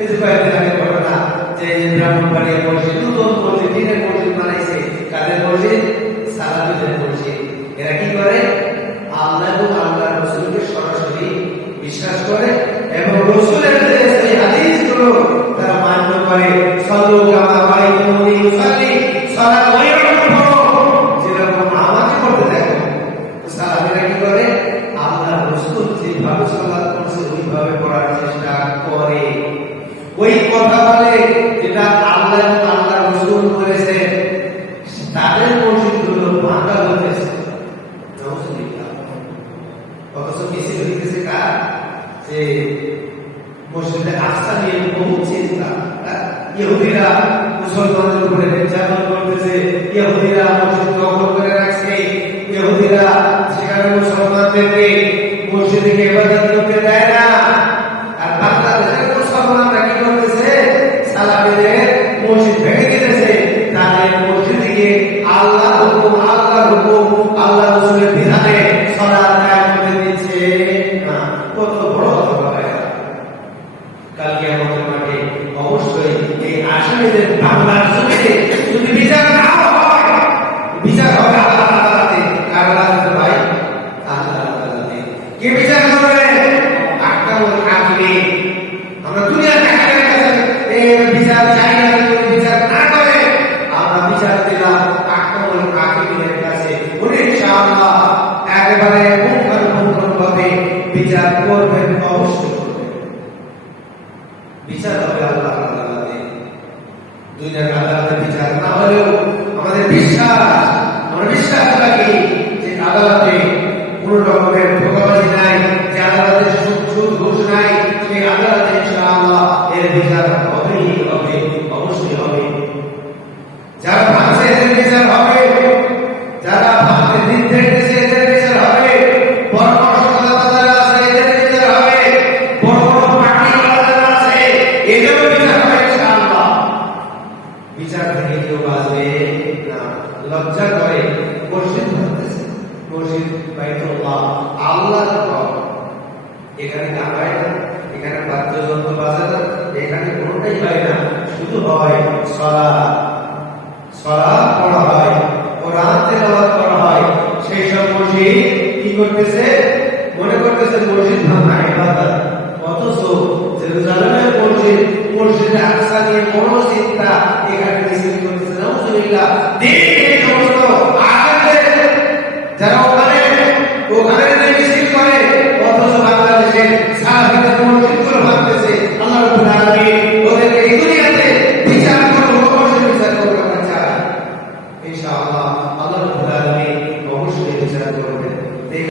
এই যে কয়েকদিন আগে ঘটনা যে ব্রাহ্মণবাড়িয়া মসজিদ নতুন মসজিদ দিনের মসজিদ বানাইছে, কাদের মসজিদ? সালাফিদের মসজিদ। এরা কি করে? আল্লাহ এবং আল্লাহ রাসূলকে সরাসরি বিশ্বাস করে এবং রাসূলের যে হাদিসগুলো তারা মান্য করে। সাল্লু কামা রাআইতুমুনি উসাল্লি, সালাত ওইরকম যেরকম আমাকে করতে দেখো। সালাফিরা কি করে? আল্লাহ রাসূল যেভাবে সালাত করছে ওইভাবে করার চেষ্টা করে, ওই কথা বলে যেটা আল্লাহ এবং আল্লাহ রাসূল বলেছেন। তাদের মসজিদগুলো ভাঙা হতেছে, অথচ মিছিল হইতেছে কার? যে মসজিদে আস্থা নিয়ে বহু চিন্তা। ইহুদিরা মুসলমানদের উপরে নির্যাতন করতেছে, ইহুদিরা মসজিদ দখল করে রাখছে, ইহুদিরা সেখানে মুসলমানদেরকে মসজিদে ইবাদত করতে দেয় না। আর বাংলাদেশের মুসলমানরা কি করতেছে? সালাফিদের মসজিদ ভেঙে দিতেছে, তাদের মসজিদে গিয়ে আল্লাহ হুকুম, আল্লাহ হুকুম, আল্লাহ রাসূলের বিধানে সালাত কায়েম করে দিচ্ছে না। কত বড় কথা! কালকে আমাদের মাঠে অবশ্যই এই আসামিদের বাংলার জমিনে যদি বিচার না হয়, বিচার হবে আল্লাহ আদালতে। কার আদালতে ভাই? আল্লাহ আদালতে। কে বিচার করবে? আহকামুল হাকিমিন। আমরা দুনিয়ার হাকিমের কাছে এই বিচার চাই না, বিচার না করে আমরা বিচার দিলাম আহকামুল হাকিমিনের কাছে। উনি ইনশাআল্লাহ একেবারে পুঙ্খানুপুঙ্খভাবে বিচার করবেন, অবশ্যই বিচার হবে আল্লাহ আদালতে। দুনিয়ার আদালতে বিচার না হলেও আমাদের বিশ্বাস, আমরা বিশ্বাস রাখি যে আদালতে কোন রকমের ধোঁকাবাজি নাই, যে আদালতে সুদ ঘুষ নাই, সেই আদালতে ইনশাআল্লাহ এর বিচার হবেই হবে, অবশ্যই হবে। যারা ভাঙছে এদের বিচার হবে, যারা ভাঙতে নির্দেশ দিয়েছে এদের বিচার হবে, বড় বড় সদাবাজারা আছে এদের বিচার হবে, বড় বড় পার্টিওয়ালারা আছে এদেরও বিচার হবে ইনশাআল্লাহ। বিচার থেকে কেউ বাঁচবে না। লজ্জা করে মসজিদ ভাঙতেছে, মসজিদ বাইতুল্লাহ, আল্লাহর ঘর, এখানে গান হয় না, এখানে বাদ্যযন্ত্র বাজে না, এখানে কোনোটাই হয় না, শুধু হয় সালাত, সালাত পড়া হয়, কোরআন তেলাওয়াত করা হয়। সেই সব মসজিদ কি করতেছে? মনে করতেছে মসজিদ ভাঙা ইবাদত, অথচ জেরুজালেমের মসজিদ, মসজিদে আকসা নিয়ে বড় চিন্তা, এখানে মিছিল করতেছে। নাউজুবিল্লাহ। এই সমস্ত আলেমদের যারা ওখানে মিছিল করে, অথচ বাংলাদেশে সালাফিদের মসজিদগুলো ভাঙতেছে। আল্লাহ রাব্বুল আলামিন